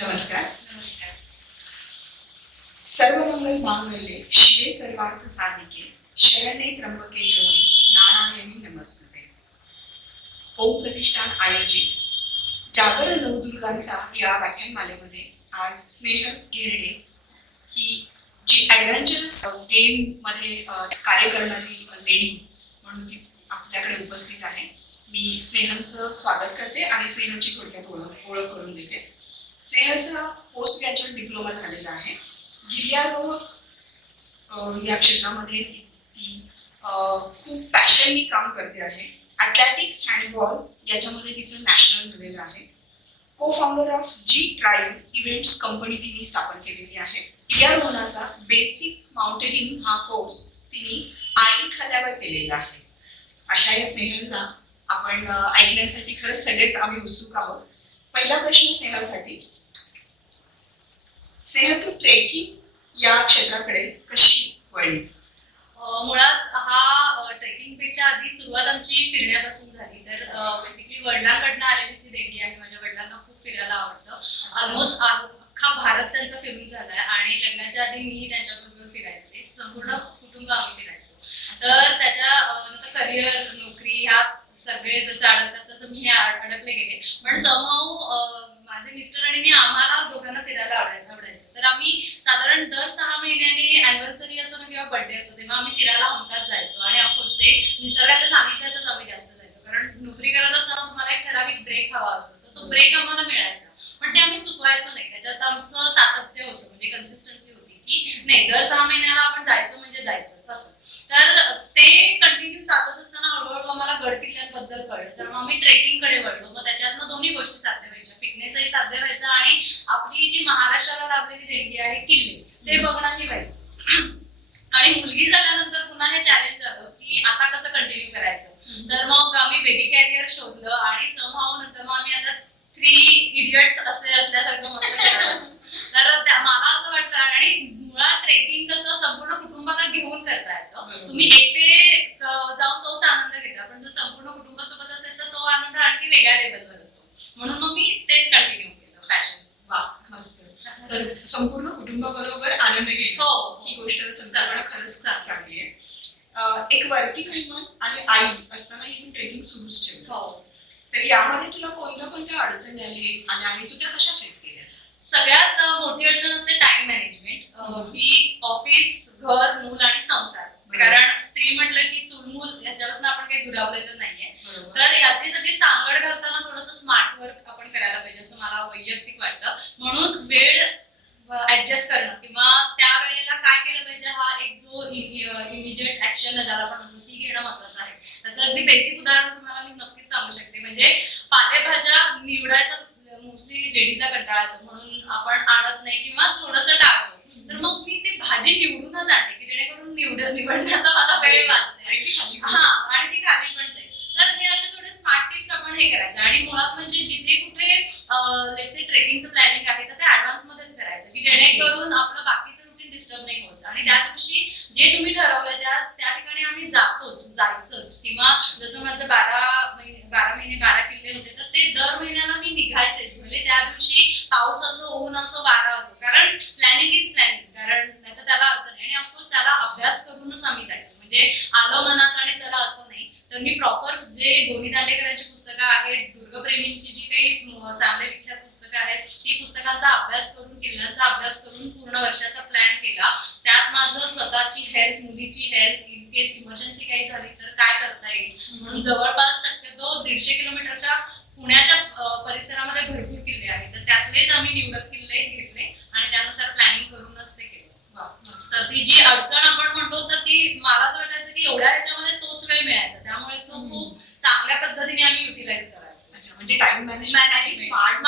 नमस्कार. नमस्कार. सर्वमंगल मांगल्ये शिवे सर्वार्थ साधिके शरण्ये त्र्यंबके गौरी नारायणी नमस्तुते. ओम प्रतिष्ठान आयोजित जागर नवदुर्गांचा या व्याख्यानमालेमध्ये आज स्नेहल घेरडे ही जी ॲडव्हेंचरस गेम मध्ये कार्य करणारी लेडी म्हणून ती आपल्याकडे उपस्थित आहे. मी स्नेहलचं स्वागत करते आणि स्नेहलची थोडक्यात ओळख करून देते. स्नेहलचा पोस्ट ग्रॅज्युएट डिप्लोमा झालेला आहे. गिर्यारोहक या क्षेत्रामध्ये ती खूप पॅशननी काम करते आहे. ॲथलेटिक्स, हँडबॉल याच्यामध्ये तिचं नॅशनल झालेलं आहे. Co founder of G tribe events company तिने स्थापन केलेली आहे. गिर्यारोहणाचा बेसिक माउंटेनिंग हा कोर्स तिने आई खात्यावर केलेला आहे. अशा या स्नेहलला आपण ऐकण्यासाठी खरंच सगळेच आम्ही उत्सुक आहोत. पहिला प्रश्न स्नेहलसाठी. स्नेहल, तू ट्रेकिंग या क्षेत्राकडे कशी वळलीस? मुळात हा ट्रेकिंगपेक्षा आधी सुरुवात आमची फिरण्यापासून झाली. तर बेसिकली वडिलांकडनं आलेली सी देणगी आहे. माझ्या वडिलांना खूप फिरायला आवडतं. ऑलमोस्ट अख्खा भारत त्यांचा फिरून झालाय आणि लग्नाच्या आधी मीही त्यांच्याबरोबर फिरायचे. संपूर्ण कुटुंब आम्ही फिरायचो. तर त्याच्या नंतर करिअर, नोकरी ह्यात सगळे जसं अडकतात तसं मी हे अडकले गेले. पण समहाऊ माझे मिस्टर आणि मी आम्हाला दोघांना फिरायला आवडायचं. तर आम्ही साधारण दर 6 महिन्यांनी अॅनिव्हर्सरी असो किंवा बर्थडे असो तेव्हा आम्ही फिरायला हमखास जायचो. आणि ऑफकोर्स ते निसर्गाच्या सानिध्यातच आम्ही जास्त जायचो, कारण नोकरी करत असताना तुम्हाला एक ठराविक ब्रेक हवा असतो. तर तो ब्रेक आम्हाला मिळायचा, पण ते आम्ही चुकवायचो नाही. त्याच्यात आमचं सातत्य होतं, म्हणजे कन्सिस्टन्सी होती की नाही, दर 6 महिन्याला आपण जायचं म्हणजे जायचं असं. तर ते कंटिन्यू चालत असताना हळूहळू आम्हाला गड किल्ल्यांबद्दल कळलं. तर मग आम्ही ट्रेकिंगकडे वळलो. मग त्याच्यातनं दोन्ही गोष्टी साध्य व्हायच्या, फिटनेसही साध्य व्हायचा आणि आपली जी महाराष्ट्राला लाभलेली देणगी आहे किल्ले, ते बघणंही व्हायचं. आणि मुलगी झाल्यानंतर पुन्हा हे चॅलेंज झालं की आता कसं कंटिन्यू करायचं. तर मग आम्ही बेबी कॅरियर शोधलं आणि समहाऊ नंतर मग आम्ही आता 3 इडियट्स असे असल्यासारखं मस्त करत असतो. तर मला असं वाटलं, आणि मुळात ट्रेकिंग कसं संपूर्ण कुटुंबाला घेऊन करता येतं. तुम्ही एकटे जाऊन तोच आनंद घेता, पण जर संपूर्ण कुटुंबासोबत असेल तर तो आनंद आणखी वेगळ्या लेवलवर असतो. म्हणून मग मी तेच कंटिन्यू केलं, पॅशन. वा, मस्त. संपूर्ण कुटुंबाबरोबर आनंद घेणं, हो, ही गोष्ट संकल्पना खरंच खूप चांगली आहे. एक वर्किंग वुमन आणि आई असतानाही तू ट्रेकिंग सुरूच ठेवलंस. तर यामध्ये तुला कोणत्या अडचणी आल्या आणि तू त्या कशा फेस केल्यास? सगळ्यात मोठी अडचण असते टाइम मॅनेजमेंट, की ऑफिस, घर, मूल आणि संसार. कारण स्त्री म्हटलं की चूलमूल याच्यापासून आपण काही दुरावलेलं नाहीये. तर याची सगळी सांगड घालताना थोडंसं स्मार्ट वर्क आपण करायला पाहिजे असं मला वैयक्तिक वाटतं. म्हणून वेळ ऍडजस्ट करणं किंवा त्या वेळेला काय केलं पाहिजे हा एक जो इमिजिएट ऍक्शन ज्याला आपण म्हणतो ती घेणं महत्वाचं आहे. त्याचं अगदी बेसिक उदाहरण तुम्हाला मी नक्कीच सांगू शकते. म्हणजे पालेभाज्या निवडायचा मोस्टली लेडीजला कंटाळा येतो, म्हणून आपण आणत नाही किंवा थोडंसं टाळतो. तर मग मी ती भाजी निवडूनच आणते की जेणेकरून निवडण्याचा माझा वेळ वाचेल, आणि ती खाली पण जाईल. तर हे असे थोडे स्मार्ट टिप्स आपण हे करायचं. आणि मुळात म्हणजे जिथे कुठे लेट्स से ट्रेकिंगचं प्लॅनिंग आहे तर ते ऍडव्हान्स मध्येच करायचं, की जेणेकरून आपलं बाकीचं रुटीन डिस्टर्ब नाही होत. आणि त्या दिवशी जे तुम्ही ठरवलं त्या ठिकाणी आम्ही जायचंच. किंवा जसं माझं 12 महिने 12 किल्ले होते, तर ते दर महिन्याला मी निघायचेच. म्हणजे त्या दिवशी पाऊस असो, ऊन असो, वारा असो, कारण प्लॅनिंग इज प्लॅनिंग, कारण नाही तर त्याला अर्थ नाही. आणि ऑफकोर्स त्याला अभ्यास करूनच आम्ही जायचो, म्हणजे आलं मनात आणि चला असं नाही. तर मी प्रॉपर जे दोन्ही दांडेकरांची पुस्तकं आहेत, दुर्गप्रेमींची जी काही चांगले विख्यात पुस्तकं आहेत, ती पुस्तकांचा अभ्यास करून, किल्ल्यांचा अभ्यास करून पूर्ण वर्षाचा प्लॅन केला. त्यात माझं स्वतःची हेल्थ, मुलीची हेल्थ, इन केस इमर्जन्सी काही झाली तर काय करता येईल, म्हणून जवळपास शक्यतो 150 किलोमीटरच्या पुण्याच्या परिसरामध्ये भरपूर किल्ले आहेत. तर त्यातलेच आम्ही निवडक किल्ले घेतले आणि त्यानुसार प्लॅनिंग करूनच ते केलं. तर ती जी अडचण आपण म्हणतो, तर ती मला असं वाटायचं की एवढ्या ह्याच्यामध्ये तोच वेळ मिळायचा, त्यामुळे तो खूप चांगल्या पद्धतीने आम्ही युटिलाइज करायचो. अच्छा, म्हणजे टाइम मॅनेजमेंट स्मार्ट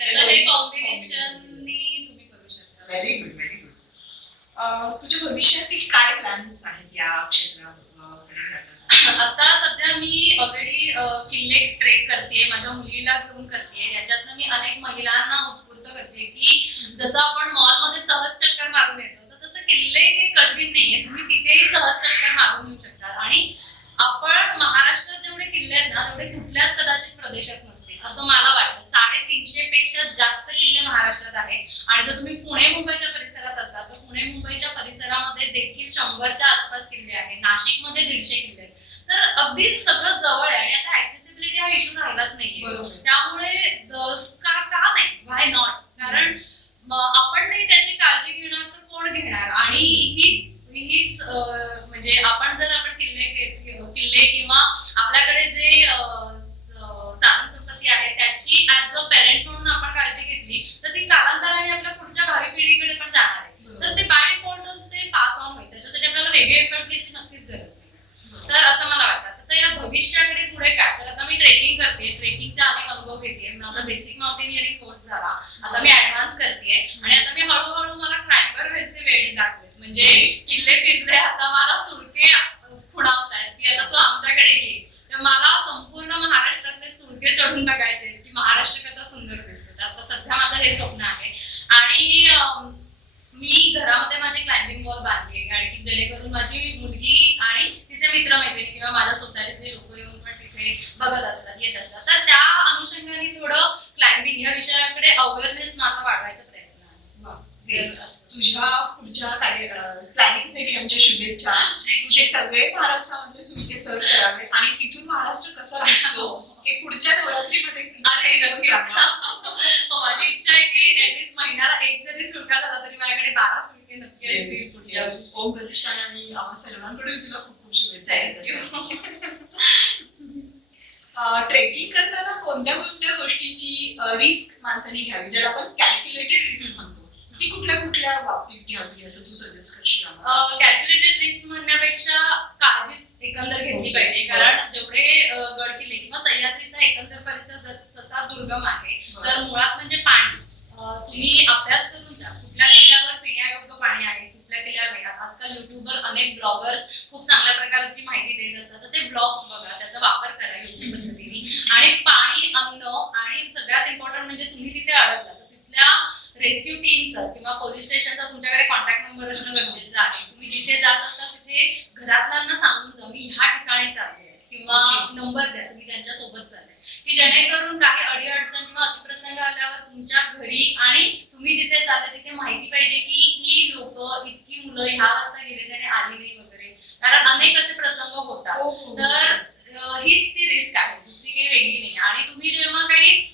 ह्याचं हे कॉम्बिनेशननी तुम्ही करू शकता. Very good, very good. तुझ्या भविष्यातील काय प्लॅन्स आहेत या क्षेत्राकडे जाताना? आता सध्या मी ऑलरेडी किल्ले ट्रेक करते, माझ्या मुलीला घेऊन करते. याच्यातनं मी अनेक महिलांना उत्स्फूर्त करते की जसं आपण मॉलमध्ये सहज चक्कर मारून येतो, तर तसं किल्ले काही कठीण नाहीये, तुम्ही तिथेही सहज चक्कर मारून येऊ शकता. आणि आपण महाराष्ट्रात जेवढे किल्ले आहेत ना, तेवढे कुठल्याच कदाचित प्रदेशात नसते असं मला वाटतं. 350 पेक्षा जास्त किल्ले महाराष्ट्रात आहे. आणि जर तुम्ही पुणे मुंबईच्या परिसरात असाल तर पुणे मुंबईच्या परिसरामध्ये देखील 100च्या आसपास किल्ले आहेत. नाशिकमध्ये 150 किल्ले आहेत. तर अगदी सगळं जवळ आहे आणि आता ऍक्सेसिबिलिटी हा इश्यू राहिलाच नाहीये. त्यामुळे का नाही, व्हाय नॉट? कारण आपण नाही त्याची काळजी घेणार तर कोण घेणार? आणि हीच म्हणजे आपण किल्ले किंवा आपल्याकडे जे साधन संपत्ती आहे त्याची ऍज अ पेरेंट्स म्हणून आपण काळजी घेतली तर ती कालांतराने आपल्या पुढच्या भावी पिढीकडे पण जाणार आहे. तर ते बाय डिफॉल्टच ते पास ऑन होईल. त्याच्यासाठी आपल्याला वेगळे एफर्ट्स घ्यायची नक्कीच गरज नाही. तर असं मला वाटतं. तर या भविष्याकडे पुढे काय? तर आता मी ट्रेकिंग करते, ट्रेकिंगचे अनेक अनुभव घेते. माझा बेसिक माउंटेनिअरिंग कोर्स झाला, आता मी ऍडव्हान्स करते आणि आता मी हळूहळू मला क्लाइंबर व्हायचे वेळ लागले. म्हणजे किल्ले फिरले, आता मला सुळके खुणावतायत की आता तू आमच्याकडे ये. तर मला संपूर्ण महाराष्ट्रातले सुळके चढून बघायचे की महाराष्ट्र कसा सुंदर दिसतो. आता सध्या माझं हे स्वप्न आहे. आणि मी घरामध्ये माझी क्लाइम्बिंग वॉल बांधली आहे आणि की जेणेकरून माझी मुलगी आणि तिचे मित्रमैत्रिणी किंवा माझ्या सोसायटीतले लोक येऊन पण तिथे बघत असतात, येत असतात. तर त्या अनुषंगाने थोडं क्लाइम्बिंग या विषयाकडे अवेअरनेस माझा वाढवायचा प्रयत्न आहे. तुझ्या पुढच्या प्लॅनिंग साठी आमच्या शुभेच्छा. तुझे सगळे महाराष्ट्रामधले सुळके सर करावे आणि तिथून महाराष्ट्र कसा दिसतो हे पुढच्या नवरात्रीमध्ये माझी इच्छा आहे की ऍटलीस्ट महिन्याला एक जरी सुळका झाला तरी माझ्याकडे 12 सुळके नक्की असतील पुढच्या वर्षी. ओम प्रतिष्ठान आणि आम्हा सर्वांकडून तुला खूप खूप शुभेच्छा. ट्रेकिंग करताना कोणत्या कोणत्या गोष्टीची रिस्क माणसाने घ्यावी, ज्याला आपण कॅल्क्युलेटेड रिस्क म्हणतो, ती कुठल्या कुठल्या बाबतीत घ्यावी असं तू सजेस्ट करशील? कॅल्क्युलेटेड रिस्क म्हणण्यापेक्षा काळजीच एकंदर घेतली पाहिजे. कारण जेवढे गड किल्ले किंवा सह्याद्रीचा एकंदर परिसर तसा दुर्गम आहे. तर मुळात म्हणजे पाणी. तुम्ही अभ्यास करून जा कुठल्या किल्ल्यावर पिण्यायोग्य पाणी आहे, कुठल्या किल्ल्यावर नाही. आजकाल युट्यूबवर अनेक ब्लॉगर्स खूप चांगल्या प्रकारची माहिती देत असतात. तर ते ब्लॉग्स बघा, त्याचा वापर करा योग्य पद्धतीने. आणि पाणी, अन्न आणि सगळ्यात इम्पॉर्टंट म्हणजे तुम्ही तिथे अडकला तर तिथल्या रेस्क्यू टीमचा किंवा पोलीस स्टेशनचा तुमच्याकडे कॉन्टॅक्ट नंबर असणं गरजेचं आहे. तुम्ही जिथे जात असाल तिथे घरातल्यांना सांगून जा मी ह्या ठिकाणी चालले किंवा नंबर द्या तुम्ही त्यांच्या सोबत चालले, की जेणेकरून काही अडीअडचण किंवा अतिप्रसंग आल्यावर तुमच्या घरी आणि तुम्ही जिथे चालले तिथे माहिती पाहिजे की ही लोक इतकी मुलं ह्या वाजता गेलेली आणि आली नाही वगैरे. कारण अनेक असे प्रसंग होतात. तर हीच ती रिस्क आहे, दुसरी काही वेगळी नाही. आणि तुम्ही जेव्हा काही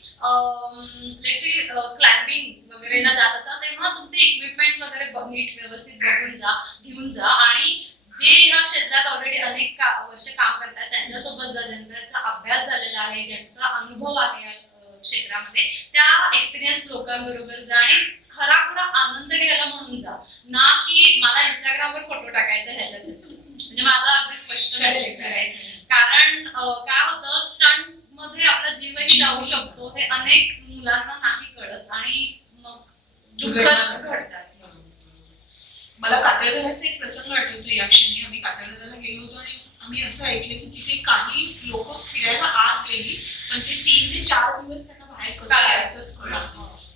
क्लाइम्बिंग वगैरेला जात असाल तेव्हा तुमचे इक्विपमेंट्स वगैरे नीट व्यवस्थित बघून जा, घेऊन जा. आणि जे ह्या क्षेत्रात ऑलरेडी अनेक वर्ष काम करतात त्यांच्यासोबत जा, ज्यांचा अभ्यास झालेला आहे, ज्यांचा अनुभव आहे क्षेत्रामध्ये, त्या एक्सपिरियन्स लोकांबरोबर जा आणि खरा आनंद घ्यायला म्हणून जा, ना की मला इंस्टाग्रामवर फोटो टाकायचा ह्याच्यासाठी. म्हणजे माझा अगदी स्पष्ट मेसेज आहे. कारण काय होतं, स्टंट मध्ये आपला जीवही जाऊ शकतो हे अनेक मुलांना नाही कळत आणि मग दुर्घटना घडतात. मला कातळघराचा एक प्रसंग आठवतो. या क्षणी आम्ही कातळघराला गेलो होतो आणि आम्ही असं ऐकलं की तिथे काही लोक फिरायला आत गेली पण ते 3 ते 4 दिवस त्यांना बाहेर कसं यायचंच कळलं,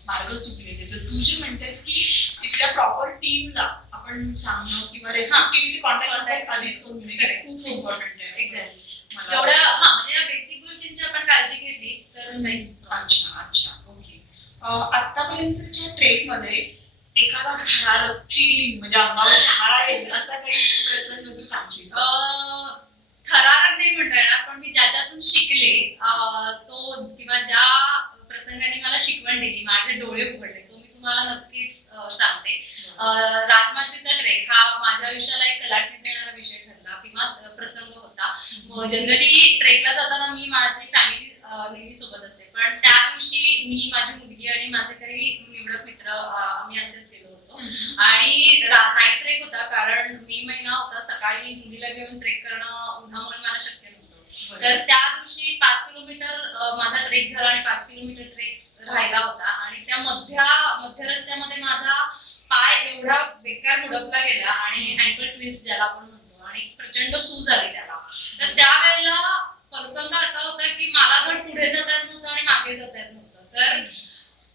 मार्ग चुकलेले. तर तू जे म्हणतेस की तिथल्या प्रॉपर टीमला आपण सांगणं किंवा रेस्क्यू टीमचे कॉन्टॅक्ट आधीच करून घेणे खूप इम्पॉर्टंट आहे. एवढ्या म्हणजे या बेसिक गोष्टींची आपण काळजी घेतली तर काहीच. अच्छा ओके. आतापर्यंतच्या ट्रेक मध्ये एखादा थरारक थ्रिलिंग म्हणजे अंगावर शहारा येईल असा काही प्रसंग तू सांगशील? थरारक नाही म्हणता येणार, पण मी ज्याच्यातून शिकले तो किंवा ज्या प्रसंगाने मला शिकवण दिली, माझे डोळे उघडले, तो मी तुम्हाला नक्कीच सांगते. राजमाचीचा ट्रेक हा माझ्या आयुष्याला एक कलाटणी देणारा विषय ठरला किंवा प्रसंग होता. जनरली ट्रेकला जाताना मी माझी फॅमिली नेहमी सोबत असते, पण त्या दिवशी मी, माझी मुलगी आणि माझे काही निवडक मित्र आम्ही असेच गेलो होतो. आणि नाईट ट्रेक होता, कारण मे महिना होता. सकाळी मुलीला घेऊन ट्रेक करणं उन्हामुळे मला शक्य नव्हतं. तर त्या दिवशी 5 किलोमीटर माझा ट्रेक झाला आणि 5 किलोमीटर ट्रेक राहिला होता. आणि त्या मध्य रस्त्यामध्ये माझा पाय एवढा बेकार मुडपला गेला आणि अँकल ट्विस्ट ज्याला आपण म्हणतो, आणि प्रचंड सूज आली त्याला. तर त्यावेळेला प्रसंग असा होता की मला धड पुढे जाता येत नव्हतं आणि मागे जाता येत नव्हतं. तर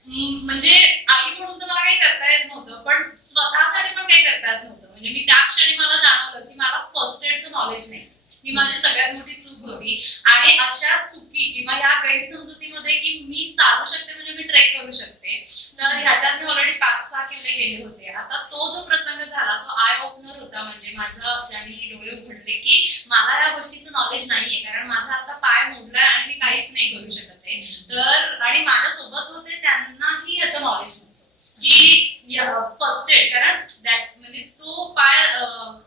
म्हणजे आई म्हणून तर मला काही करता येत नव्हतं, पण स्वतःसाठी पण काही करता येत नव्हतं. म्हणजे मी त्या क्षणी मला जाणवलं की मला फर्स्ट एडचं नॉलेज नाही. ही माझी सगळ्यात मोठी चूक होती. आणि अशा चुकी किंवा या गैरसमजुतीमध्ये की मी चालू शकते म्हणजे मी ट्रेक करू शकते, तर ह्याच्यात मी ऑलरेडी 5-6 किल्ले गेले होते. आता तो जो प्रसंग झाला तो आय ओपनर होता, म्हणजे माझं ज्याने डोळे उघडले की मला या गोष्टीचं नॉलेज नाहीये, कारण माझा आता पाय मोडलाय आणि मी काहीच नाही करू शकत आहे. तर आणि माझ्यासोबत होते त्यांनाही याचं नॉलेज नव्हतं की फर्स्ट एड, कारण म्हणजे तो पाय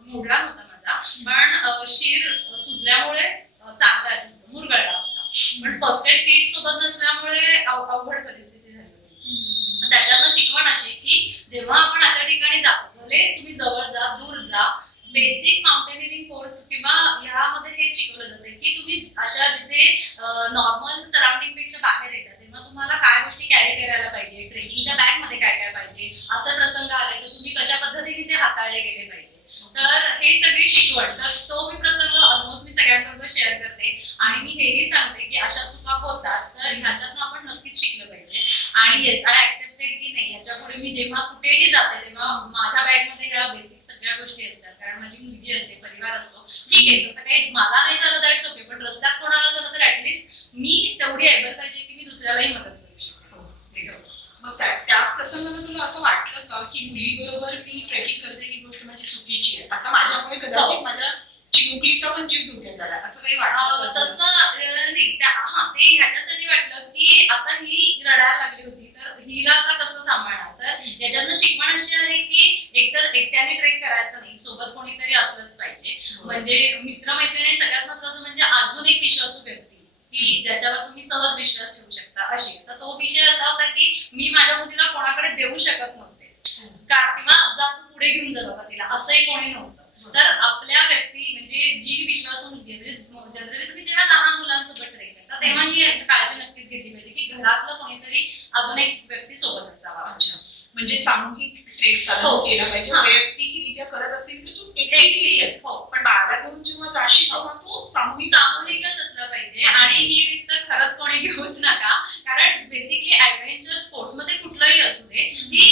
मोडला नव्हता माझा, पण शिर सुजल्यामुळे चालता येत नव्हतं, मुरगळला होता. पण फर्स्ट एड किट सोबत नसल्यामुळे अवघड परिस्थिती झाली होती. त्याच्यातनं शिकवण अशी की जेव्हा आपण अशा ठिकाणी जातो, भले तुम्ही जवळ जा दूर जा, बेसिक माउंटेनिअरिंग कोर्स किंवा ह्यामध्ये हे शिकवलं जातं की तुम्ही अशा जिथे नॉर्मल सराउंडिंग पेक्षा बाहेर येतात तेव्हा तुम्हाला काय गोष्टी कॅरी करायला पाहिजे, ट्रेकिंगच्या बॅग मध्ये काय काय पाहिजे, असं प्रसंग आले तर तुम्ही कशा पद्धतीने ते हाताळले गेले पाहिजे. तर हे सगळी शिकवण, तर तो मी प्रसंग ऑलमोस्ट मी सगळ्यांबरोबर शेअर करते. आणि मी हेही सांगते की अशा चुका होतात तर ह्याच्यातून आपण नक्कीच शिकलं पाहिजे. आणि येस, आय ऍक्सेप्टेड की नाही, याच्या पुढे मी जेव्हा कुठेही जाते तेव्हा माझ्या बॅगमध्ये ह्या बेसिक सगळ्या गोष्टी असतात, कारण माझी मुलगी असते, परिवार असतो. ठीक आहे, तसं काही मला नाही झालं दॅट्स ओके, पण रस्त्यात कोणाला झालं तर ऍटलीस्ट मी तेवढी एबल पाहिजे की मी दुसऱ्यालाही मदत करू शकते. मग त्या प्रसंगाला तुला असं वाटलं का की मुलीबरोबर मी ट्रेकिंग करते ही गोष्ट माझी चुकीची आहे, आता माझ्यामुळे कदाचित माझ्या चिमुकलीचा पण जीव धोक्यात आला, असं काही वाटलं? तसं नाही, ते ह्याच्यासाठी वाटलं की आता ही रडायला लागली होती तर हिला आता कसं सांभाळणार. तर याच्यातनं शिकवण अशी आहे की एकतर एकट्याने ट्रेक करायचं नाही, सोबत कोणीतरी असलंच पाहिजे. म्हणजे मित्रमैत्रिणी, सगळ्यात महत्वाचं म्हणजे अजून एक विश्वासू व्यक्ती की ज्याच्यावर तुम्ही सहज विश्वास ठेवू शकता अशी. तर तो विषय असा होता की मी माझ्या मुलीला कोणाकडे देऊ शकत नव्हते का, किंवा जा तू पुढे घेऊन जा बाबा तिला, असंही कोणी नव्हतं. तर आपल्या व्यक्ती म्हणजे जी विश्वासू मुलगी आहे, म्हणजे जनरली तुम्ही जेव्हा लहान मुलांसोबत ट्रेक करता तेव्हा ही काळजी नक्कीच घेतली पाहिजे की घरातलं कोणीतरी अजून एक व्यक्ती सोबत असावा. अच्छा, म्हणजे सामूहिक ट्रेक साधन केला पाहिजे. वैयक्तिकरित्या करत असेल तर तू एकटी, पण बाळाला घेऊन जेव्हा जाशील तेव्हा तू सामूहिकच असलं पाहिजे. आणि ही रिस्क तर खरंच कोणी घेऊच नका, कारण बेसिकली ऍडव्हेंचर स्पोर्ट्स मध्ये कुठलंही असू दे, ही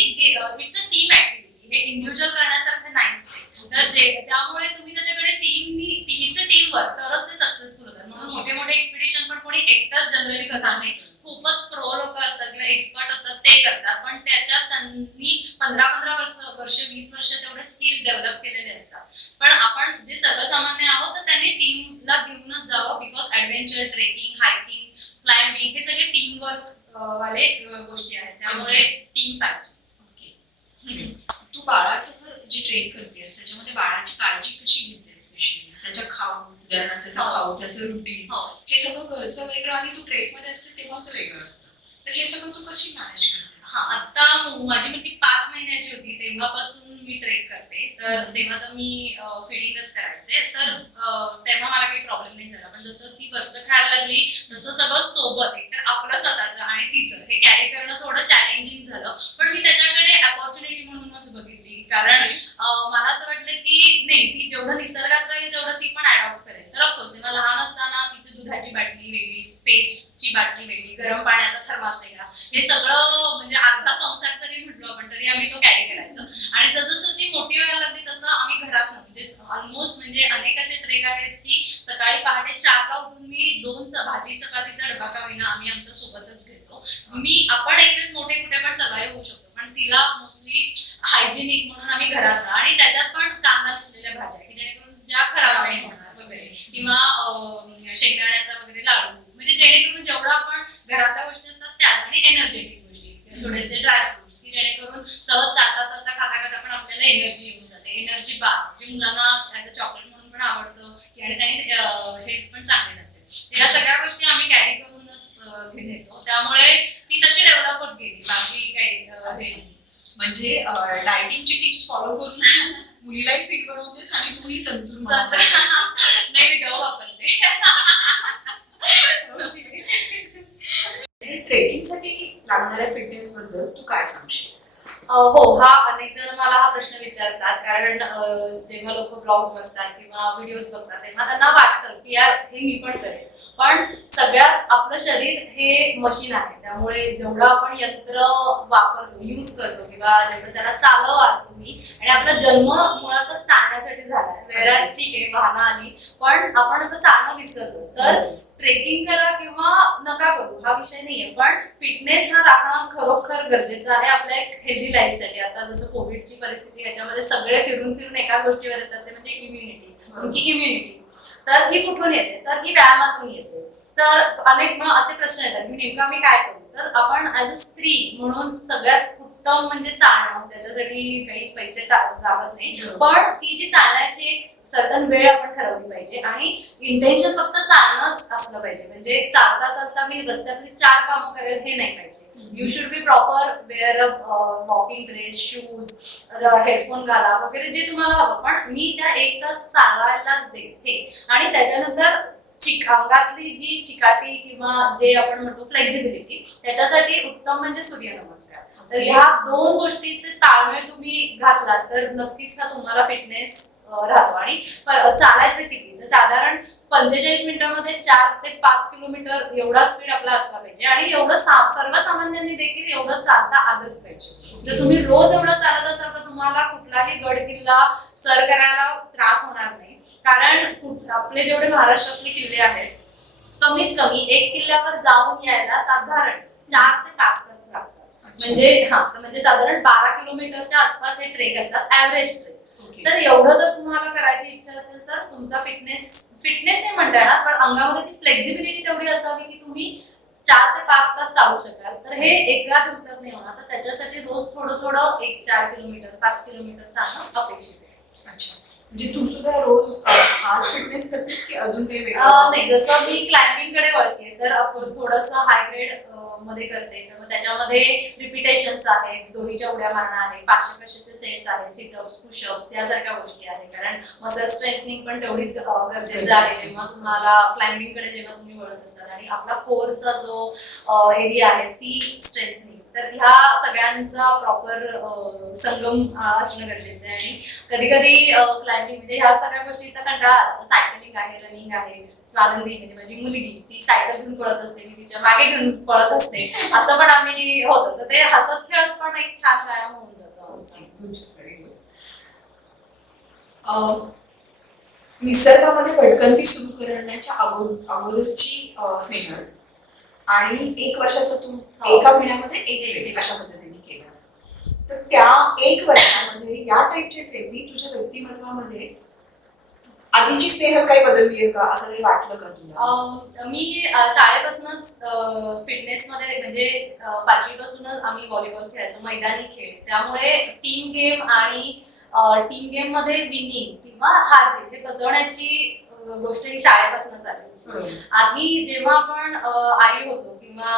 इट्स अ टीम ऍक्टिव्हिटी, हे इंडिव्हिज्युअल करण्यासारखं नाहीच. तर त्यामुळे तुम्ही त्याच्याकडे टीम वर्क तरच ते सक्सेसफुल होतात. म्हणून मोठे मोठे एक्सपिडिशन पण कोणी एकटाच जनरली करणार नाही, खूपच प्रो लोक असतात किंवा एक्सपर्ट असतात ते करतात, पण त्याच्यात त्यांनी 15-15 वर्ष 20 वर्ष तेवढे स्किल डेव्हलप केलेले असतात. पण आपण जे सर्वसामान्य आहोत तर त्यांनी टीमला घेऊनच जावं, because adventure, trekking, hiking, climbing हे सगळे टीम वर्क वाले गोष्टी आहेत, त्यामुळे टीम पाहिजे. तू बाळासह जे ट्रेक करतेस त्याच्यामध्ये बाळाची काळजी कशी घेतेस? स्पेशली त्याच्या उदाहरणार्थ त्याचा खाऊ, त्याचं रुटीन, हे सगळं घरचं वेगळं आणि तू ट्रेक मध्ये असते तेव्हाच वेगळं असतं, तर हे सगळं तू कशी मॅनेज करतेस? आता माझी मुलगी 5 महिन्याची होती तेव्हापासून मी ट्रेक करते, तर तेव्हा तर मी फिडिंगच करायचे, तर तेव्हा मला काही प्रॉब्लेम नाही झाला. पण जसं ती वरचं खायला लागली तसं सगळं सोबत, एकतर आपलं स्वतःचं आणि तिचं हे कॅरी करणं थोडं चॅलेंजिंग झालं. पण मी त्याच्याकडे अपॉर्च्युनिटी म्हणूनच बघितली, कारण मला असं वाटलं की नाही, ती जेवढं निसर्गात राहील तेवढं ती पण अडॉप्ट करेल. तर ऑफकोर्स तेव्हा लहान असताना तिची दुधाची बाटली वेगळी, पेस्टची बाटली वेगळी, गरम पाण्याचा थर्मास वेगळा, हे सगळं म्हणजे अर्धा संसार जरी म्हटलो आपण तरी आम्ही तो कॅरी करायचो. आणि जसं जी मोठी व्हायला लागली तसं आम्ही घरात म्हणजे ऑलमोस्ट म्हणजे अनेक असे ट्रेक आहेत की सकाळी पहाटे 4ला उठून मी 2 भाजी चपातीचा डबा का विना आम्ही आमच्या सोबतच घेतो. आपण एकवेळेस मोठे कुठे पण सर्वाईव्ह होऊ शकतो, पण तिला मोस्टली हायजिनिक म्हणून आम्ही घरात, आणि त्याच्यात पण कांदा नसलेल्या भाज्या की जेणेकरून ज्या खराब नाही होणार वगैरे, किंवा शेंगदाण्याचा वगैरे लाडू, म्हणजे जेणेकरून जेवढं आपण घरातल्या गोष्टी असतात त्या, आणि एनर्जेटिक गोष्टी, थोडेसे ड्रायफ्रुट्स की जेणेकरून सहज चालता चालता खाता खाता पण आपल्याला एनर्जी येऊन जाते. एनर्जी बार जे मुलांना ॲज अ चॉकलेट म्हणून पण आवडतं आणि त्याने हेल्थ पण चांगली लागते. या सगळ्या गोष्टी आम्ही कॅरी करूनच घेऊन येतो, त्यामुळे ती तशी डेव्हलप होत गेली. बाकी काही म्हणजे डायटिंगची टिप्स फॉलो करून मुलीलाही फिट बनवतेस आणि तूही संतुलन नाही, मी डव वापरते. ट्रेकिंगसाठी लागणाऱ्या फिटनेस बद्दल तू काय सांगशील? हो, अनेक जण मला हा प्रश्न विचारतात, कारण जेव्हा लोक ब्लॉग्स बघतात किंवा व्हिडिओज बघतात तेव्हा त्यांना वाटतं की यार हे मी पण करेन, पण सगळ्यात आपलं शरीर हे मशीन आहे, त्यामुळे जेवढं आपण यंत्र वापरतो, यूज करतो किंवा जेवढं त्याला चालवाल तुम्ही, आणि आपला जन्म मुळातच चालण्यासाठी झालाय, वेळाच ठीक आहे वाहनं आली, पण आपण आता चालणं विसरलो. तर ट्रेकिंग करा किंवा नका करू हा विषय नाहीये, पण फिटनेस हा राखणं खरोखर गरजेचं आहे आपल्या एक हेल्दी लाईफसाठी. आता जसं कोविडची परिस्थिती, याच्यामध्ये सगळे फिरून फिरून एकाच गोष्टीवर येतात, ते म्हणजे इम्युनिटी. तुमची इम्युनिटी तर ही कुठून येते? तर ही व्यायामातून येते. तर अनेक मग असे प्रश्न येतात की नेमका मी काय करू? तर आपण ऍज अ स्त्री म्हणून सगळ्यात उत्तम म्हणजे चालणं. त्याच्यासाठी काही पैसे लागत नाही, पण ती जी चालण्याची एक सर्टन वेळ आपण ठरवली पाहिजे आणि इंटेन्शन फक्त चालणंच असलं पाहिजे. म्हणजे चालता चालता मी रस्त्यातली 4 कामं करेल हे नाही पाहिजे. You should be proper wear a walking dress, shoes, headphone घाला वगैरे जे तुम्हाला हवं, पण मी त्या 1 तास चालायलाच देते. आणि त्याच्यानंतर अंगातली जी चिकाटी किंवा जे आपण म्हणतो फ्लेक्झिबिलिटी, त्याच्यासाठी उत्तम म्हणजे सूर्यनमस्कार. तर ह्या 2 गोष्टीचे ताळमेळ तुम्ही घातलात तर नक्कीच ना तुम्हाला फिटनेस राहतो. आणि चालायचे किती? तर साधारण 45 मिनिटांमध्ये 4 ते 5 किलोमीटर एवढा स्पीड आपला असला पाहिजे. आणि एवढं सर्वसामान्यांनी देखील एवढं चालता आलंच पाहिजे. जर तुम्ही रोज एवढं चालत असाल तर तुम्हाला कुठलाही गड किल्ला सर करायला त्रास होणार नाही. कारण आपले जेवढे महाराष्ट्रातले किल्ले आहेत, कमीत कमी 1 किल्ल्यावर जाऊन यायला साधारण 4 ते 5 तास लागतात. म्हणजे साधारण 12 किलोमीटरच्या आसपास हे ट्रेक असतात, ऍव्हरेज ट्रेक. तर एवढं जर तुम्हाला करायची इच्छा असेल तर तुमचा फिटनेस हे म्हणता येणार, पण अंगामध्ये ती फ्लेक्झिबिलिटी तेवढी असावी की तुम्ही 4 ते 5 तास चालू शकाल. तर हे एका दिवसात नाही होणार. तर त्याच्यासाठी रोज थोडं थोडं 4 किलोमीटर 5 किलोमीटर चालणं अपेक्षित आहे. अच्छा, म्हणजे तू सुद्धा रोज आज फिटनेस करतेस की अजून काही वेगळं? नाही, जसं मी क्लाइम्बिंग कडे वळते तर ऑफकोर्स थोडंसं हाय ग्रेड मध्ये करते. तर मग त्याच्यामध्ये रिपिटेशन्स आहेत, दोरीच्या उड्या मारणं आहे, 500-500चे सेट्स आहेत, सिटअप्स, पुशअप्स यासारख्या गोष्टी आहेत. कारण मसल स्ट्रेंथनिंग पण तेवढीच गरजेचं आहे जेव्हा तुम्हाला क्लाइम्बिंग कडे जेव्हा तुम्ही वळत असतात. आणि आपला कोरचा जो एरिया आहे ती स्ट्रेंथनिंग, तर ह्या सगळ्यांचा प्रॉपर संगम असणं गरजेचं आहे. आणि कधी कधी क्लाइम्बिंग म्हणजे ह्या सगळ्या गोष्टीचा कंटाळा, सायकलिंग आहे, रनिंग आहे, स्वानंदी म्हणजे माझी मुलगी ती सायकल घेऊन पळत असते, मी तिच्या मागे घेऊन पळत असते, असं पण आम्ही होतो. तर ते हसत खेळत पण एक छान व्यायाम होऊन जातो आमचा. निसर्गामध्ये भटकंती सुरू करण्याच्या अगोदरची स्नेहल आणि 1 वर्षाचा तू एका महिन्यामध्ये 1 ट्रेक अशा पद्धतीने केलं असं, तर त्या 1 वर्षामध्ये या टाईपच्या ट्रेकनी तुझ्या व्यक्तिमत्वामध्ये आधीची स्नेहल काही बदलली आहे का, असं काही वाटलं का तुला? मी शाळेपासूनच फिटनेसमध्ये म्हणजे 5वी पासूनच आम्ही व्हॉलीबॉल खेळायचो, मैदानी खेळ. त्यामुळे टीम गेम आणि टीम गेम मध्ये विनिंग किंवा हार जीत हे पचवण्याची गोष्ट ही शाळेपासूनच आली. आधी जेव्हा आपण आई होतो किंवा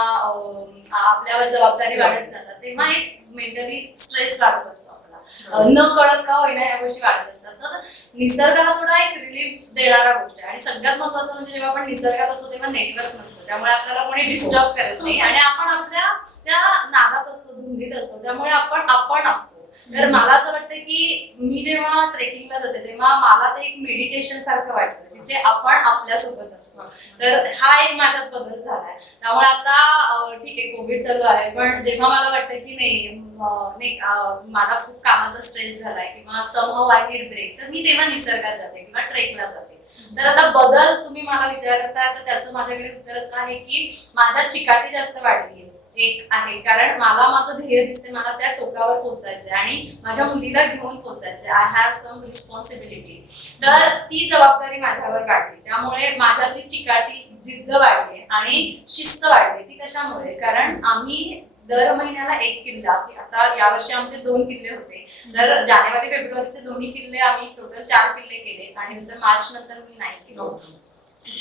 आपल्यावर जबाबदारी वाढत जातात, तेव्हा एक मेंटली स्ट्रेस वाढत असतो आपला, न कळत का होईना या गोष्टी वाढत असतात. तर निसर्ग हा थोडा एक रिलीफ देणारा गोष्ट आहे. आणि सगळ्यात महत्वाचं म्हणजे जेव्हा आपण निसर्गात असतो तेव्हा नेटवर्क नसतं, त्यामुळे आपल्याला कोणी डिस्टर्ब करत नाही आणि आपण आपल्या त्या नादात असतो, धुंदीत असतो, त्यामुळे आपण असतो. तर मला असं वाटतं की मी जेव्हा ट्रेकिंगला जाते तेव्हा मला ते एक मेडिटेशन सारखं वाटतं, जिथे आपण आपल्यासोबत असतो. तर हा एक माझ्यात बदल झालाय. त्यामुळे आता ठीक आहे कोविड चालू आहे, पण जेव्हा मला वाटतं की नाही मला खूप कामाचा स्ट्रेस झालाय किंवा समहाऊ आय नीड ब्रेक, तर मी तेव्हा निसर्गात जाते किंवा ट्रेकला जाते. तर आता बदल तुम्ही मला विचारता, तर त्याचं माझ्याकडे उत्तर असं आहे की माझ्यात चिकाटी जास्त वाढली एक आहे, कारण मला माझं ध्येय दिसते, मला त्या टोकावर पोहोचायचंय आणि माझ्या मुलीला घेऊन पोहोचायचंय. I have some responsibility. तर ती जबाबदारी माझ्यावर वाढली, त्यामुळे माझ्यातली चिकाटी, जिद्द वाढली आणि शिस्त वाढली. ती कशामुळे? कारण आम्ही दर महिन्याला 1 किल्ला, आता यावर्षी आमचे 2 किल्ले होते, तर जानेवारी फेब्रुवारीचे दोन्ही किल्ले आम्ही टोटल 4 किल्ले केले आणि नंतर मार्च नंतर मी नाही केलं.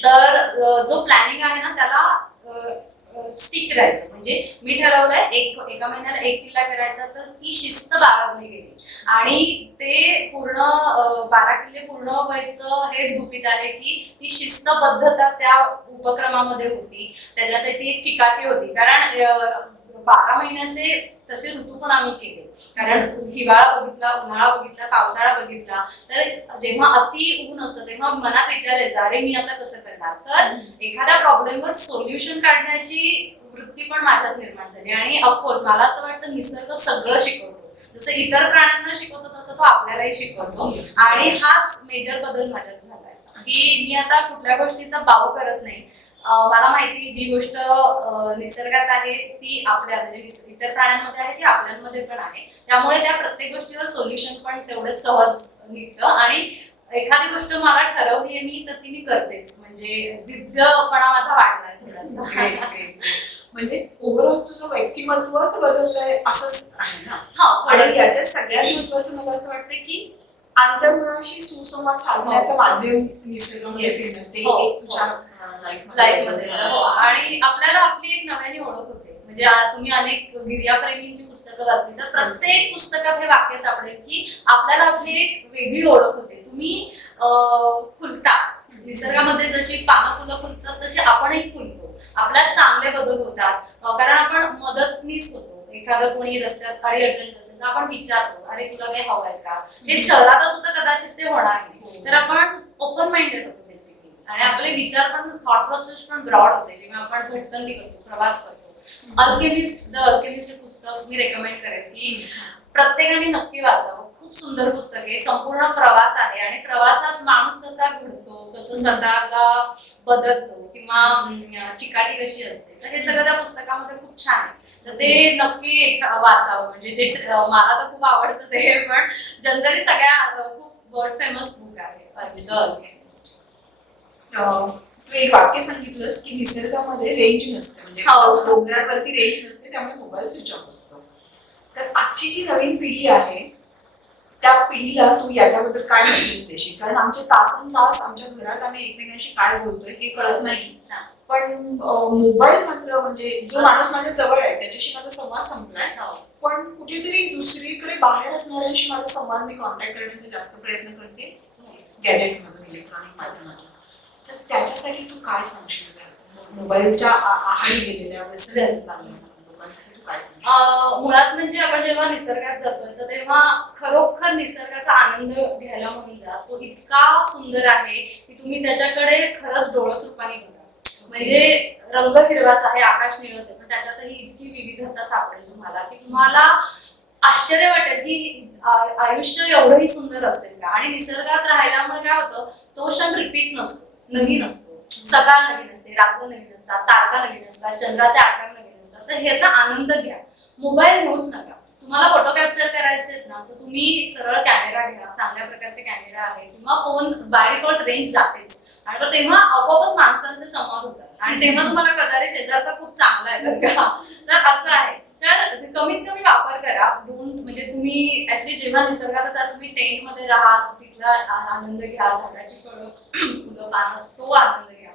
तर जो प्लॅनिंग आहे ना त्याला स्टिक करायचं. म्हणजे मी ठरवलंय एका महिन्याला 1 किल्ला करायचा, तर ती शिस्त बाळगली गेली आणि ते पूर्ण 12 किल्ले पूर्ण व्हायचं हेच गुपित आहे की ती शिस्तबद्धता त्या उपक्रमामध्ये होती. त्याच्यात ती एक चिकाटी होती, कारण 12 महिन्याचे तसे ऋतू पण आम्ही केले. कारण हिवाळा बघितला, उन्हाळा बघितला, पावसाळा बघितला. तर जेव्हा अति ऊन असतं तेव्हा मनात विचार यायचा, अरे मी आता कसं करणार. तर एखाद्या प्रॉब्लेमवर सोल्युशन काढण्याची वृत्ती पण माझ्यात निर्माण झाली. आणि ऑफकोर्स मला असं वाटतं निसर्ग सगळं शिकवतो. जसं इतर प्राण्यांना शिकवतो तसं तो आपल्यालाही शिकवतो. आणि हाच मेजर बदल माझ्यात झालाय की मी आता कुठल्या गोष्टीचा बाऊ करत नाही. मला माहिती जी गोष्ट निसर्गात आहे ती आपल्या म्हणजे इतर प्राण्यांमध्ये आहे ती आपल्यामध्ये पण आहे. त्यामुळे त्या प्रत्येक गोष्टीवर सोल्युशन पण तेवढंच सहज निघतं. आणि एखादी गोष्ट मला ठरवली आहे मी तर ती मी करतेच. म्हणजे जिद्दपणा माझा वाढलाय थोडासा. म्हणजे ओव्हरऑल तुझं व्यक्तिमत्वच बदललंय असंच आहे ना. हा, आणि याच्यात सगळ्यात महत्वाचं मला असं वाटतं की अंतर्मनाशी सुसंवाद साधण्याचं माध्यम निसर्गामध्ये फिरणं ते एक तुझ्या लाईफमध्ये. आणि आपल्याला आपली एक नव्याने ओळख होते. म्हणजे तुम्ही अनेक गिर्याप्रेमींची पुस्तकं वाचली तर प्रत्येक पुस्तकात हे वाक्य सापडेल की आपल्याला आपली एक वेगळी ओळख होते. तुम्ही फुलता, निसर्गामध्ये जशी पानं फुलं फुलतात तशी आपणही फुलतो. आपल्यात चांगले बदल होतात कारण आपण मदतनीस होतो. एखादं कोणी रस्त्यात अडीअडचणीत असेल तर आपण विचारतो, अरे तुला काही हवंय का. हे शहरात असं तर कदाचित ते होणार नाही. तर आपण ओपन माइंडेड होतो बेसिकली. आणि आपले विचार पण, थॉट प्रोसेस पण ब्रॉड होते जेव्हा आपण भटकंती करतो, प्रवास करतो. द अल्केमिस्ट हे पुस्तक मी रेकमेंड करेन की प्रत्येकाने नक्की वाचावं. खूप सुंदर पुस्तक आहे. संपूर्ण प्रवास आहे आणि प्रवासात माणूस कसा घडतो, कसं स्वतःला बदलतो किंवा चिकाटी कशी असते, तर हे सगळं त्या पुस्तकामध्ये खूप छान आहे. तर ते नक्की वाचावं. म्हणजे जे मला तर खूप आवडतं ते, पण जनरली सगळ्या खूप वर्ल्ड फेमस बुक आहे द अल्केमिस्ट. तू एक वाक्य सांगितलंस की निसर्गामध्ये रेंज नसते, म्हणजे डोंगरावरती रेंज नसते, त्यामुळे मोबाईल स्विच ऑफ असतो. तर आजची जी नवीन पिढी आहे त्या पिढीला तू याच्याबद्दल काय मेसेज देशील? कारण आमचे तासन तास आमच्या घरात आम्ही एकमेकांशी काय बोलतोय हे कळत नाही, पण मोबाईल मात्र म्हणजे जो माणूस माझ्या जवळ आहे त्याच्याशी माझा संवाद संपलाय, पण कुठेतरी दुसरीकडे बाहेर असणाऱ्यांशी माझा संवाद मी कॉन्टॅक्ट करण्याचा जास्त प्रयत्न करते गॅजेटमधून, इलेक्ट्रॉनिक माध्यमातून. तर त्याच्यासाठी तू काय सांगशील? मोबाईलच्या आहारी गेलेल्या व्यसनास लागलेल्या लोकांसाठी तू काय सांगशील? मुळात म्हणजे आपण जेव्हा निसर्गात जातोय तर तेव्हा खरोखर निसर्गाचा आनंद घ्यायला म्हणून जा. तो इतका सुंदर आहे की तुम्ही त्याच्याकडे खरंच डोळसरूपाने बघा. म्हणजे रंग हिरवाच आहे, आकाश निळच आहे, पण त्याच्यातही इतकी विविधता सापडेल तुम्हाला की तुम्हाला आश्चर्य वाटेल की आयुष्य एवढंही सुंदर असेल का. आणि निसर्गात राहिल्यामुळे काय होतं, तो क्षण रिपीट नसतो, नवीन असतो. सकाळ नवीन असते, रात्र नवीन असतात, तारका नवीन असतात, चंद्राचे आकार नवीन असतात. तर ह्याचा आनंद घ्या. मोबाईल घेऊच नका. तुम्हाला फोटो कॅप्चर करायचे ना तर तुम्ही सरळ कॅमेरा घ्या. चांगल्या प्रकारचे कॅमेरा आहे किंवा फोन बाय डिफॉल्ट रेंज जातेच. आणि तेव्हा आपोआपच माणसांचे संवाद होतात आणि तेव्हा तुम्हाला कळतं अरे शेजारचा खूप चांगला आहे बरं का. तर असं आहे. तर कमीत कमी वापर करा. म्हणजे तुम्ही ऍटलीस्ट जेव्हा निसर्गात असाल तुम्ही टेंट मध्ये राहा, तिथला आनंद घ्या, झाडाची फळं फुलं पानं तो आनंद घ्या,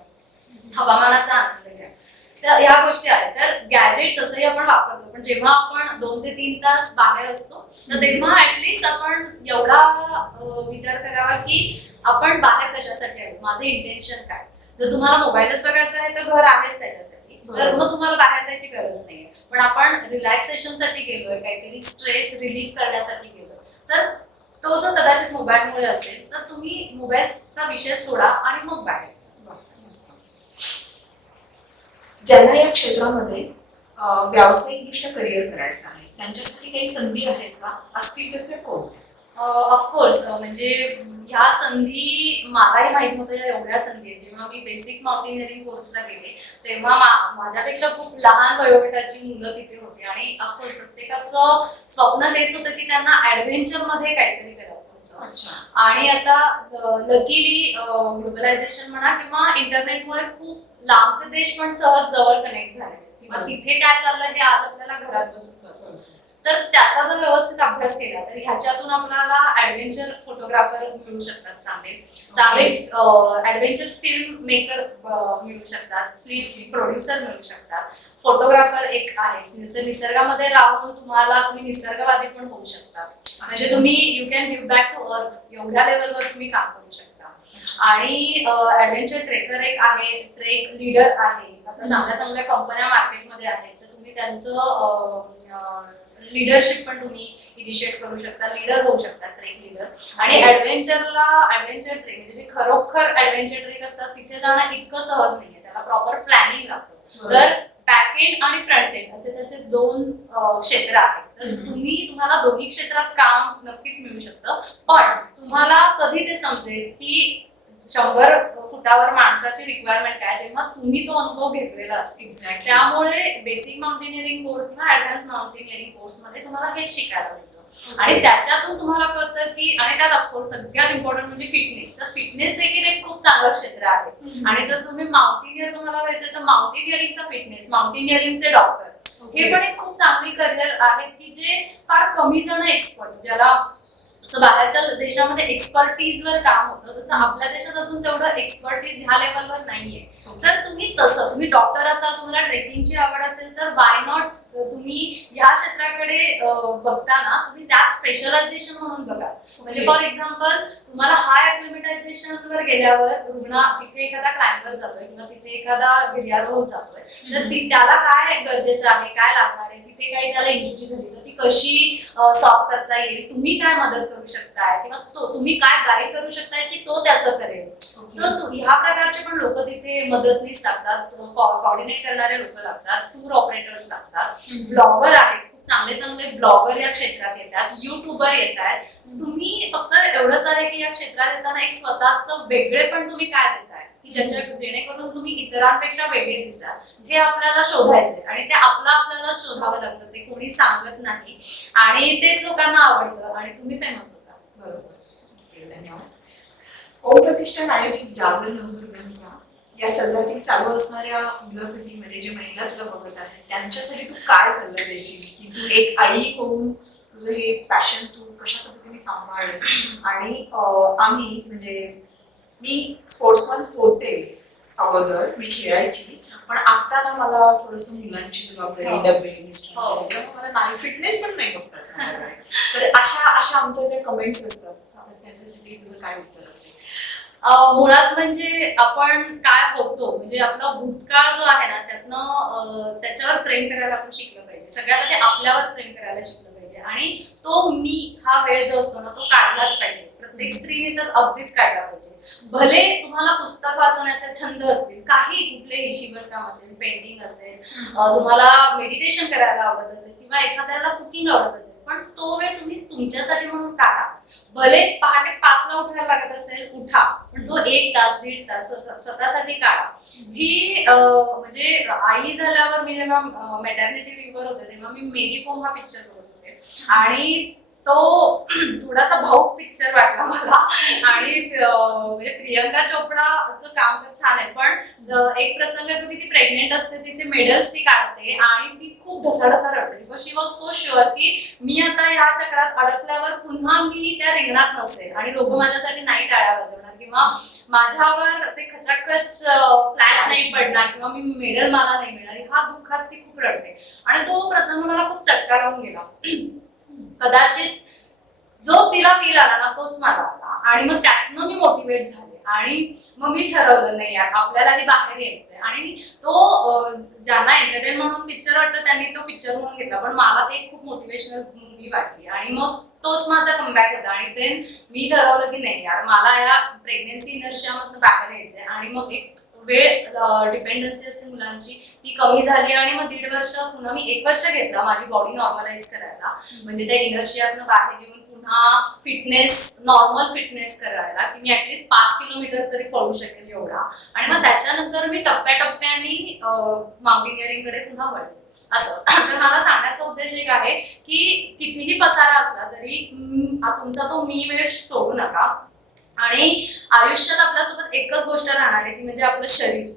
हवामानाचा आनंद घ्या. तर ह्या गोष्टी आहेत. तर गॅजेट तसंही आपण वापरतो, पण जेव्हा आपण 2 ते 3 तास बाहेर असतो तर तेव्हा ऍटलीस्ट आपण एवढा विचार करावा की आपण बाहेर कशासाठी आलो, माझं इंटेन्शन काय. जर तुम्हाला मोबाईलच बघायचा आहे तर घर आहेच त्याच्यासाठी, तर मग तुम्हाला बाहेर जायची गरज नाहीये. पण आपण रिलॅक्सेशन साठी गेलोय, काहीतरी स्ट्रेस रिलीफ करण्यासाठी गेलोय, तर तो जो कदाचित मोबाईलमुळे असेल तर तुम्ही मोबाईलचा विषय सोडा आणि मग बाहेर जा. ज्यांना या क्षेत्रामध्ये व्यावसायिकदृष्ट्या करिअर करायचं आहे त्यांच्यासाठी काही संधी आहेत का? असतील तर त्या कोणत्या? ऑफकोर्स म्हणजे ह्या संधी मलाही माहित नव्हत्या एवढ्या संधी. जेव्हा मी बेसिक माउंटेनिअरिंग कोर्सला गेले तेव्हा माझ्यापेक्षा खूप लहान वयोगटाची मुलं तिथे होती. आणि ऑफकोर्स प्रत्येकाचं स्वप्न हेच होतं की त्यांना ऍडव्हेंचर मध्ये काहीतरी करायचं होतं. आणि आता लकीली ग्लोबलायझेशन म्हणा किंवा इंटरनेटमुळे खूप लांबचे देश पण सहज जवळ कनेक्ट झाले किंवा तिथे काय चाललं हे आज आपल्याला घरात बसून कळतं. तर त्याचा जर व्यवस्थित अभ्यास केला तर ह्याच्यातून आपल्याला ऍडव्हेंचर फोटोग्राफर मिळू शकतात, चांगले ऍडव्हेंचर फिल्म मेकर मिळू शकतात, फिल्म प्रोड्युसर मिळू शकतात. फोटोग्राफर एक आहे, तर निसर्गामध्ये राहून तुम्ही निसर्गवादी पण होऊ शकता. म्हणजे तुम्ही you can give back to earth एवढ्या लेवलवर तुम्ही काम करू शकता. आणि ऍडव्हेंचर ट्रेकर एक आहे, ट्रेक लीडर आहे. आता चांगल्या चांगल्या कंपन्या मार्केटमध्ये आहेत, तर तुम्ही त्यांचं लिडरशिप पण तुम्ही इनिशिएट करू शकता, लीडर होऊ शकता, ट्रेक लीडर. आणि ऍडव्हेंचर ट्रेक म्हणजे जे खरोखर ऍडव्हेंचर ट्रेक असतात तिथे जाणं इतकं सहज नाहीये, त्याला प्रॉपर प्लॅनिंग लागतं. तर बॅक एंड आणि फ्रंट एंड असे त्याचे दोन क्षेत्र आहेत. तर तुम्हाला दोन्ही क्षेत्रात काम नक्कीच मिळू शकतं, पण तुम्हाला कधी ते समजेल की 100 फुटावर माणसाची रिक्वायरमेंट काय, जेव्हा तुम्ही तो अनुभव घेतलेला असतो. त्यामुळे बेसिक माउंटेनिअरिंग कोर्स किंवा ऍडव्हान्स माउंटेनिअरिंग कोर्स मध्ये तुम्हाला हेच शिकायला मिळतं. आणि त्याच्यातून तुम्हाला कळतं की, आणि त्यात ऑफकोर्स सगळ्यात इम्पॉर्टंट म्हणजे फिटनेस. तर फिटनेस देखील एक खूप चांगलं क्षेत्र आहे. आणि जर तुम्ही माउंटेनियर तुम्हाला व्हायचं तर माउंटेनिअरिंगचा फिटनेस, माउंटेनिअरिंगचे डॉक्टर, हे पण एक खूप चांगली करिअर आहेत की जे फार कमी जण एक्सपर्ट, ज्याला असं बाहेरच्या देशामध्ये एक्सपर्टीज वर काम होतं तसं आपल्या देशात अजून तेवढं एक्सपर्टीज ह्या लेवलवर नाहीये. तर तुम्ही डॉक्टर असाल, तुम्हाला ट्रेकिंगची आवड असेल तर वाय नॉट तुम्ही ह्या क्षेत्राकडे बघताना तुम्ही त्यात स्पेशलायझेशन म्हणून बघा. म्हणजे फॉर एक्झाम्पल तुम्हाला हाय अक्लिमेटायझेशन वर गेल्यावर तिथे एखादा क्लाइंबर जातोय किंवा तिथे एखादा गिर्यारोहक जातोय, तर त्याला काय गरजेचं आहे, काय लागणार आहे, तिथे काही त्याला इंजुरी झाली तर ती कशी सॉल्व्ह करता येईल, तुम्ही काय मदत करू शकताय किंवा तुम्ही काय गाईड करू शकताय की तो त्याचं करेल. तर ह्या प्रकारचे पण लोक तिथे मदतनीस लागतात, कोऑर्डिनेट करणारे लोक लागतात, टूर ऑपरेटर्स लागतात, ब्लॉगर आहेत, खूप चांगले चांगले ब्लॉगर या क्षेत्रात येतात, युट्यूबर येत आहेत. तुम्ही फक्त एवढंच आहे की या क्षेत्रात येताना एक स्वतःच वेगळे पण तुम्ही काय देताय की जेणेकरून तुम्ही इतरांपेक्षा वेगळे दिसाल, हे आपल्याला शोधायचंय. आणि ते आपल्याला शोधावं लागतं, ते कोणी सांगत नाही आणि तेच लोकांना आवडतं आणि तुम्ही फेमस होता. बरोबर, धन्यवाद. ओम प्रतिष्ठान आयोजित जागर नवदुर्गांचा या सल्ल्यातील चालू असणाऱ्या मुलाखतीमध्ये जे महिला तुला बघत आहेत त्यांच्यासाठी तू काय सल्ला देशील की तू एक आई होऊन तुझं हे पॅशन तू कशा पद्धतीने सांभाळलंस? आणि आम्ही म्हणजे मी स्पोर्ट्समन होते अगोदर, मी खेळायची, पण आता ना मला थोडस मुलांची जबाबदारी, डबे, मिस्टर, मला नाही, फिटनेस पण नाही बघतात. तर अशा आमच्या ज्या कमेंट्स असतात त्यांच्यासाठी तुझं काय उत्तर असेल? मुळात म्हणजे आपण काय होतो, म्हणजे आपला भूतकाळ जो आहे ना त्याच्यावर प्रेम करायला आपण शिकलं पाहिजे. सगळ्यात आधी आपल्यावर प्रेम करायला शिकलं पाहिजे आणि तो मी हा वेळ जो असतो ना तो काढलाच पाहिजे. प्रत्येक स्त्रीने तर अगदीच काढला पाहिजे. भले तुम्हाला पुस्तक वाचण्याचा छंद असतील, काही कुठलेही शिवणकाम असेल, पेंटिंग असेल, तुम्हाला मेडिटेशन करायला आवडत असेल किंवा एखाद्याला कुकिंग आवडत असेल, पण तो वेळ तुम्ही तुमच्यासाठी म्हणून काढा. भले पहाटे 5 ला उठायला लागत असेल, उठा, पण तो 1 तास 1.5 तास स्वतःसाठी काढा. ही म्हणजे आई झाल्यावर मी जेव्हा मॅटर्निटी लिव्हवर होते तेव्हा मी मेरी कोम हा पिक्चर बघत होते आणि तो थोडासा भाऊक पिक्चर वाटला मला. आणि म्हणजे प्रियंका चोपडाचं काम तर छान आहे, पण एक प्रसंग येतो की ती प्रेग्नेंट असते, तिचे मेडल्स ती काढते आणि ती खूप ढसाढसा रडते because she was so sure की मी आता ह्या चक्रात अडकल्यावर पुन्हा मी त्या रिंगणात नसेल आणि लोक माझ्यासाठी नाही टाळ्या वाजवणार किंवा माझ्यावर ते खचाखच फ्लॅश नाही पडणार किंवा मी मेडल मला नाही मिळणार, हा दुःखात ती खूप रडते. आणि तो प्रसंग मला खूप चटका लावून गेला. कदाचित जो तिला फील आला ना तोच मला आला आणि मग त्यातनं मी मोटिवेट झाले आणि मग मी ठरवलं नाही यार आपल्यालाही बाहेर यायचंय. आणि तो ज्यांना एंटरटेन म्हणून पिक्चर वाटतं त्यांनी तो पिक्चर म्हणून घेतला, पण मला ते खूप मोटिवेशनल मूवी वाटली आणि मग तोच माझा कमबॅक होता. आणि देन मी ठरवलं की नाही यार मला या प्रेग्नन्सी इनर्शियामधनं बाहेर यायचंय. आणि मग एक वेळ डिपेंडन्सी असते मुलांची ती कमी झाली आणि मग 1.5 वर्ष पुन्हा मी 1 वर्ष घेतला माझी बॉडी नॉर्मलाइज करायला, म्हणजे त्या इनर्शियातनं बाहेर येऊन पुन्हा नॉर्मल फिटनेस करायला की मी ऍटलीस्ट 5 किलोमीटर तरी पळू शकेल एवढा. आणि मग त्याच्यानंतर मी टप्प्याटप्प्याने माउंटेनिअरिंग कडे पुन्हा वळते. असं तर मला सांगण्याचा उद्देश एक आहे की कितीही पसारा असला तरी तुमचा तो मी वेळ सोडू नका. आणि आयुष्यात आपल्यासोबत एकच गोष्ट राहणार आहे ती म्हणजे आपलं शरीर,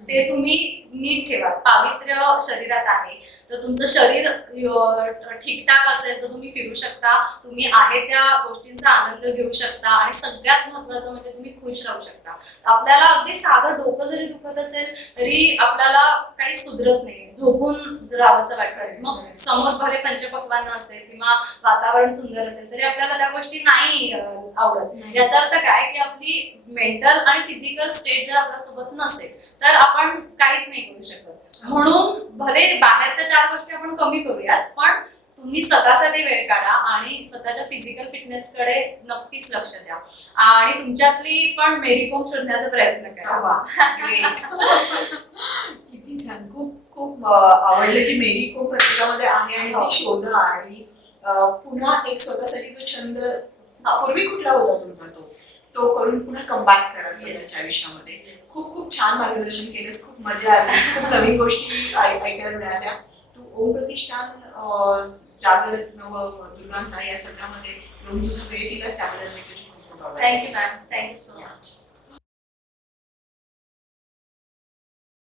ते तुम्ही नीट ठेवा. पावित्र्य शरीरात आहे, तर तुमचं शरीर ठीकठाक असेल तर तुम्ही फिरू शकता, तुम्ही आहे त्या गोष्टींचा आनंद घेऊ शकता आणि सगळ्यात महत्वाचं म्हणजे तुम्ही खुश राहू शकता. आपल्याला अगदी साधं डोकं जरी दुखत असेल तरी आपल्याला काही सुधरत नाही, झोपून राहावंसं वाटतं. मग समोर भले पंचपक्वान्न असेल किंवा वातावरण सुंदर असेल तरी आपल्याला त्या गोष्टी नाही आवडत. याचा अर्थ काय की आपली मेंटल आणि फिजिकल स्टेट जर आपल्यासोबत नसेल तर आपण काहीच नाही करू शकत. म्हणून भले बाहेरच्या 4 गोष्टी आपण कमी करूयात, पण तुम्ही स्वतःसाठी वेळ काढा आणि स्वतःच्या फिजिकल फिटनेसकडे नक्कीच लक्ष द्या आणि तुमच्यातली पण मेरी कोम शोधण्याचा प्रयत्न करा. वा, great. किती छान. खूप खूप आवडलं की मेरी कोम प्रत्येकामध्ये आहे आणि हो. ती शोधा आणि पुन्हा एक स्वतःसाठी जो छंद पूर्वी कुठला होता तुमचा तो करून पुन्हा कमबॅक करा स्वतःच्या आयुष्यामध्ये. खूप खूप छान मार्गदर्शन केलंस. खूप मजा आली. खूप नवीन गोष्टी ऐकायला मिळाल्या. तू ओम प्रतिष्ठान जागर नवदुर्गांचा या सगळ्यामध्ये येऊन तुझा वेळ दिलास त्याबद्दल मी तुझी खूप खूप आभार. Thank you ma'am, thank you so much.